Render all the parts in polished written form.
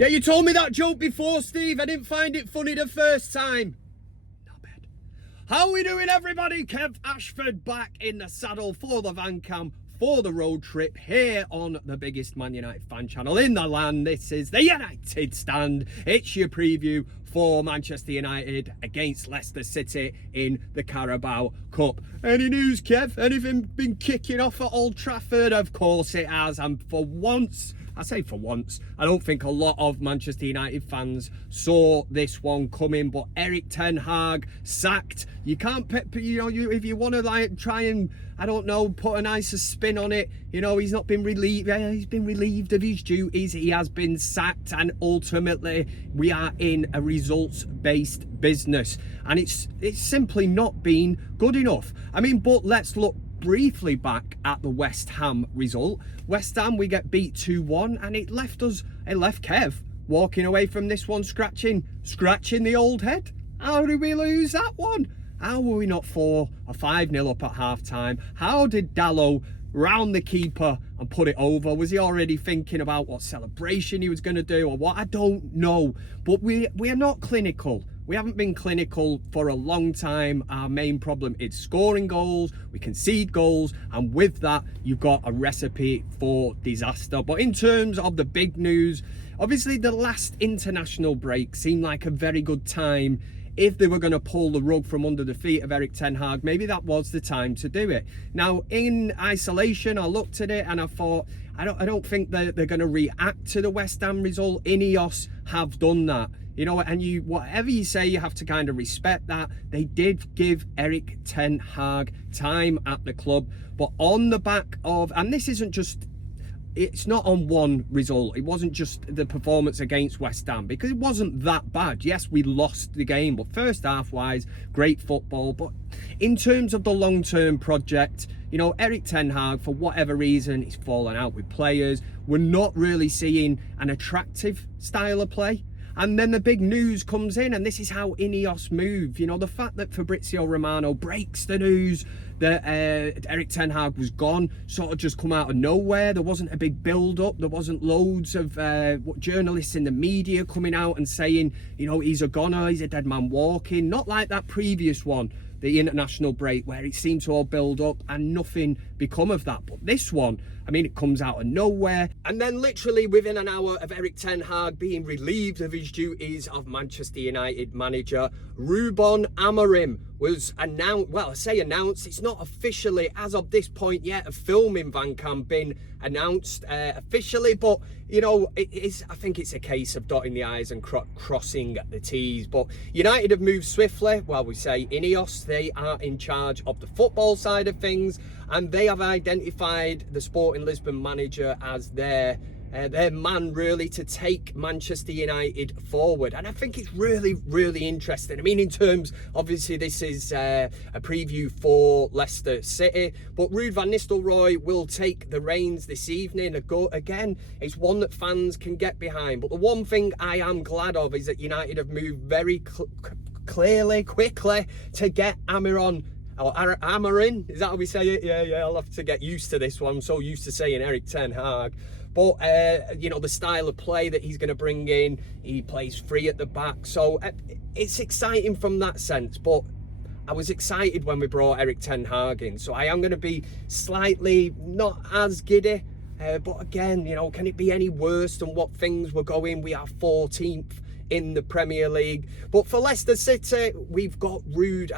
Yeah, you told me that joke before, Steve. I didn't find it funny the first time. Not bad. How are we doing, everybody? Kev Ashford back in the saddle for the van cam for the road trip here on the biggest Man United fan channel in the land. This is the United Stand. It's your preview for Manchester United against Leicester City in the Carabao Cup. Any news, Kev? Anything been kicking off at Old Trafford? Of course it has, and for once, I say for once, I don't think a lot of Manchester United fans saw this one coming, but Erik ten Hag sacked. You can't, if you want to like try and, I don't know, put a nicer spin on it, he's not been relieved. He's been relieved of his duties. He has been sacked, and ultimately we are in a results-based business, and it's simply not been good enough. I mean, but let's look briefly back at the West Ham result. West Ham, we get beat 2-1, and it left Kev walking away from this one scratching the old head. How did we lose that one? How were we not 4 or 5-0 up at half time? How did Dalot round the keeper and put it over? Was he already thinking about what celebration he was going to do or what? I don't know, but we are not clinical. We haven't been clinical for a long time. Our main problem is scoring goals. We concede goals, and with that, you've got a recipe for disaster. But in terms of the big news, obviously the last international break seemed like a very good time. If they were going to pull the rug from under the feet of Erik ten Hag, maybe that was the time to do it. Now, in isolation, I looked at it and I thought, I don't think they're going to react to the West Ham result. Ineos have done that. And whatever you say, you have to kind of respect that. They did give Erik ten Hag time at the club, but on the back of, and this isn't just, it's not on one result. It wasn't just the performance against West Ham, because it wasn't that bad. Yes, we lost the game, but first half wise, great football. But in terms of the long-term project, Erik ten Hag, for whatever reason, he's fallen out with players. We're not really seeing an attractive style of play. And then the big news comes in, and this is how Ineos move. The fact that Fabrizio Romano breaks the news that Erik ten Hag was gone, sort of just come out of nowhere. There wasn't a big build-up. There wasn't loads of journalists in the media coming out and saying, he's a goner, he's a dead man walking. Not like that previous one, the international break, where it seemed to all build up and nothing become of that. But this one, I mean, it comes out of nowhere. And then literally within an hour of Erik ten Hag being relieved of his duties of Manchester United manager, Ruud van Nistelrooy was announced. Well, I say announced, it's not officially, as of this point yet, a filming van cam been announced officially, but I think it's a case of dotting the I's and crossing the T's. But United have moved swiftly. Well, we say Ineos, they are in charge of the football side of things, and they have identified the Sporting Lisbon manager as their man, really, to take Manchester United forward. And I think it's really, really interesting. I mean, in terms, obviously this is a preview for Leicester City, but Ruud van Nistelrooy will take the reins this evening. Again, it's one that fans can get behind. But the one thing I am glad of is that United have moved very quickly to get Amarin, is that how we say it? Yeah, I'll have to get used to this one. I'm so used to saying Erik ten Hag. But, the style of play that he's going to bring in, he plays free at the back. So it's exciting from that sense. But I was excited when we brought Erik ten Hag in. So I am going to be slightly not as giddy. But again, can it be any worse than what things were going? We are 14th in the Premier League. But for Leicester City, we've got Ruud,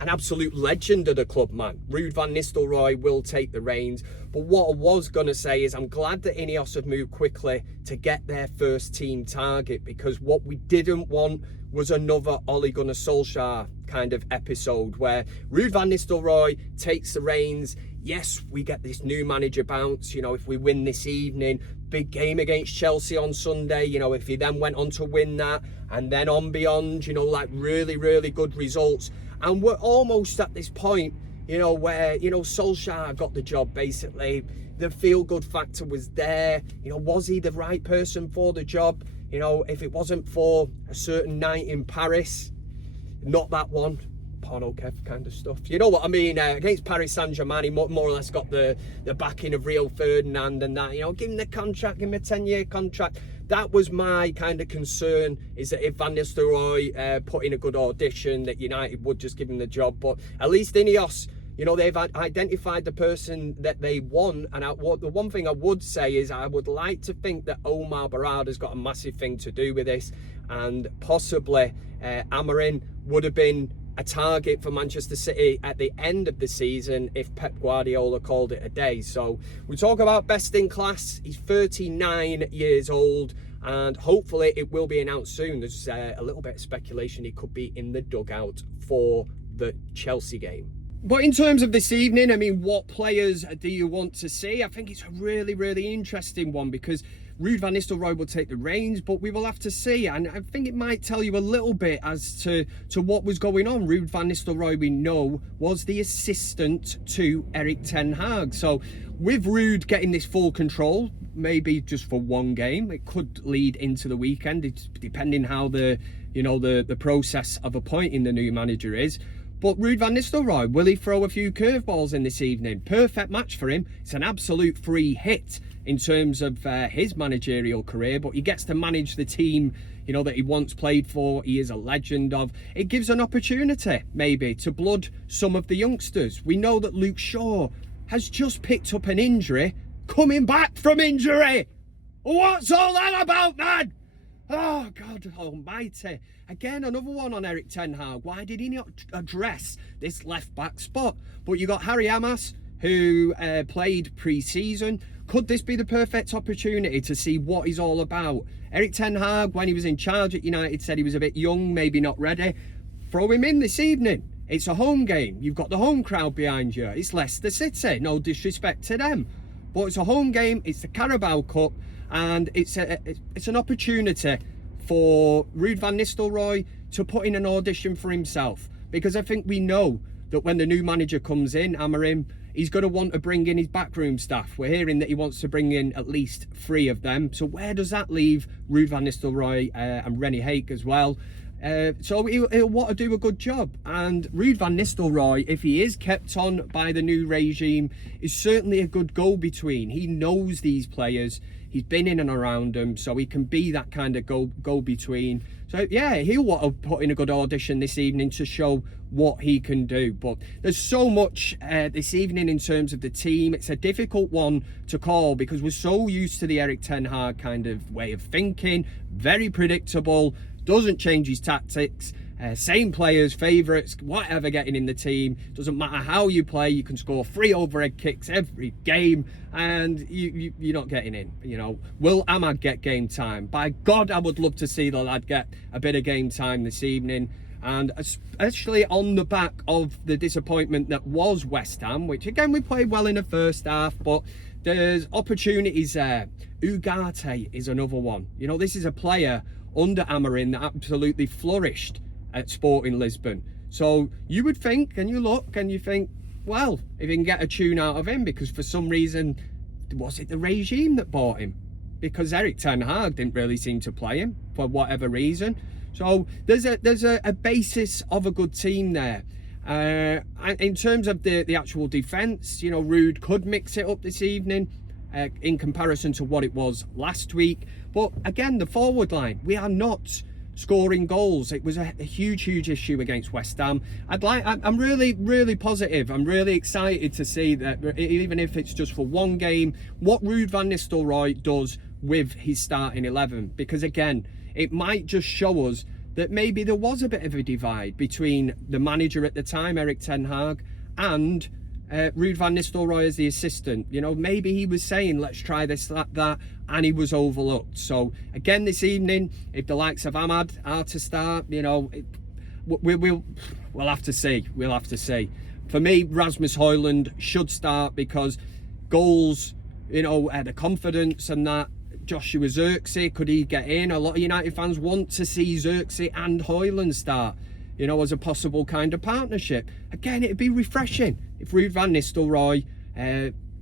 an absolute legend of the club, man. Ruud van Nistelrooy will take the reins. But what I was going to say is I'm glad that Ineos have moved quickly to get their first team target, because what we didn't want was another Ole Gunnar Solskjaer kind of episode where Ruud van Nistelrooy takes the reins. Yes, we get this new manager bounce. If we win this evening, big game against Chelsea on Sunday, if he then went on to win that and then on beyond, like really, really good results. And we're almost at this point, where, Solskjaer got the job, basically. The feel-good factor was there. Was he the right person for the job? If it wasn't for a certain night in Paris, not that one, porno Kev kind of stuff. You know what I mean? Against Paris Saint-Germain, he more or less got the backing of Rio Ferdinand and that. You know, give him the contract, give him a 10-year contract. That was my kind of concern, is that if Van Nistelrooy put in a good audition, that United would just give him the job. But at least Ineos, you know, they've identified the person that they want. And the one thing I would say is I would like to think that Omar Barada's got a massive thing to do with this. And possibly Amorim would have been a target for Manchester City at the end of the season if Pep Guardiola called it a day. So we talk about best in class. He's 39 years old, and hopefully it will be announced soon. There's a little bit of speculation he could be in the dugout for the Chelsea game. But in terms of this evening, I mean, what players do you want to see? I think it's a really, really interesting one, because Ruud van Nistelrooy will take the reins, but we will have to see. And I think it might tell you a little bit as to what was going on. Ruud van Nistelrooy, we know, was the assistant to Erik ten Hag. So with Ruud getting this full control, maybe just for one game, it could lead into the weekend. It's depending how the process of appointing the new manager is. But Ruud van Nistelrooy, will he throw a few curveballs in this evening? Perfect match for him. It's an absolute free hit in terms of his managerial career, but he gets to manage the team, you know, that he once played for. He is a legend of. It gives an opportunity, maybe, to blood some of the youngsters. We know that Luke Shaw has just picked up an injury, coming back from injury. What's all that about, man? Oh, God almighty. Again, another one on Erik ten Hag. Why did he not address this left-back spot? But you got Harry Amas, who played pre-season. Could this be the perfect opportunity to see what he's all about? Erik ten Hag, when he was in charge at United, said he was a bit young, maybe not ready. Throw him in this evening. It's a home game. You've got the home crowd behind you. It's Leicester City. No disrespect to them. But it's a home game. It's the Carabao Cup. And it's an opportunity for Ruud van Nistelrooy to put in an audition for himself. Because I think we know that when the new manager comes in, Amorim, he's going to want to bring in his backroom staff. We're hearing that he wants to bring in at least 3 of them. So where does that leave Ruud van Nistelrooy and Rennie Hake as well? So he'll want to do a good job. And Ruud van Nistelrooy, if he is kept on by the new regime, is certainly a good go-between. He knows these players. He's been in and around them, so he can be that kind of go-between. So yeah, he'll want to put in a good audition this evening to show what he can do. But there's so much this evening in terms of the team. It's a difficult one to call because we're so used to the Erik ten Hag kind of way of thinking. Very predictable, doesn't change his tactics. Same players, favourites, whatever getting in the team. Doesn't matter how you play, you can score 3 overhead kicks every game and you're not getting in. You know, will Ahmad get game time? By God, I would love to see the lad get a bit of game time this evening. And especially on the back of the disappointment that was West Ham, which again, we played well in the first half, but there's opportunities there. Ugarte is another one. You know, this is a player under Amorim that absolutely flourished at Sporting Lisbon. So you would think, and you look and you think, well, if you can get a tune out of him, because for some reason, was it the regime that bought him? Because Erik ten Hag didn't really seem to play him for whatever reason. So there's a basis of a good team there. In terms of the actual defence, you know, Ruud could mix it up this evening in comparison to what it was last week. But again, the forward line, we are not scoring goals. It was a huge issue against West Ham. I'm really positive. I'm really excited to see that, even if it's just for one game, what Ruud van Nistelrooy does with his starting 11. Because again, it might just show us that maybe there was a bit of a divide between the manager at the time, Erik ten Hag, and Ruud van Nistelrooy as the assistant. You know, maybe he was saying, let's try this, that, and he was overlooked. So again, this evening, if the likes of Ahmad are to start, you know, we'll have to see. We'll have to see. For me, Rasmus Højlund should start because goals, you know, the confidence and that. Joshua Zirkzee, could he get in? A lot of United fans want to see Zirkzee and Højlund start, you know, as a possible kind of partnership. Again, it'd be refreshing if Ruud van Nistelrooy,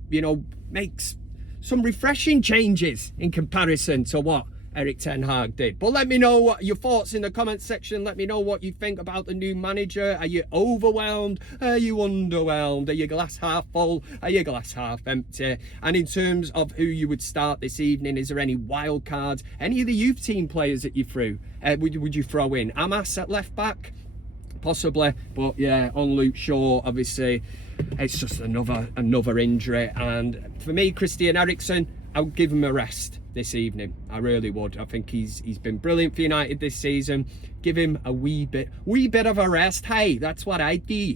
you know, makes some refreshing changes in comparison to what Erik ten Hag did. But let me know what your thoughts in the comment section. Let me know what you think about the new manager. Are you overwhelmed? Are you underwhelmed? Are you glass half full? Are you glass half empty? And in terms of who you would start this evening, is there any wild cards? Any of the youth team players that you threw? Would you throw in? Amas at left back? Possibly. But yeah, on Luke Shaw, obviously, it's just another injury. And for me, Christian Eriksen, I would give him a rest this evening. I really would. I think he's been brilliant for United this season. Give him a wee bit of a rest. Hey, that's what I do.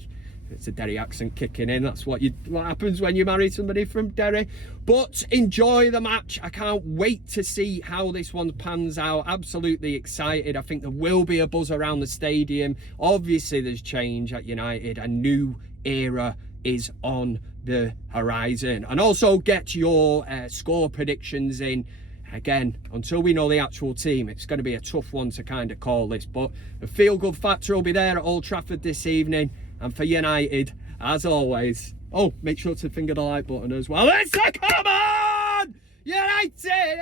It's a Derry accent kicking in. That's what happens when you marry somebody from Derry. But enjoy the match. I can't wait to see how this one pans out. Absolutely excited. I think there will be a buzz around the stadium. Obviously, there's change at United. A new era is on the horizon. And also get your score predictions in. Again, until we know the actual team, it's going to be a tough one to kind of call this. But the feel-good factor will be there at Old Trafford this evening. And for United, as always, oh, make sure to finger the like button as well. Come on! United!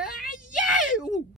Yeah!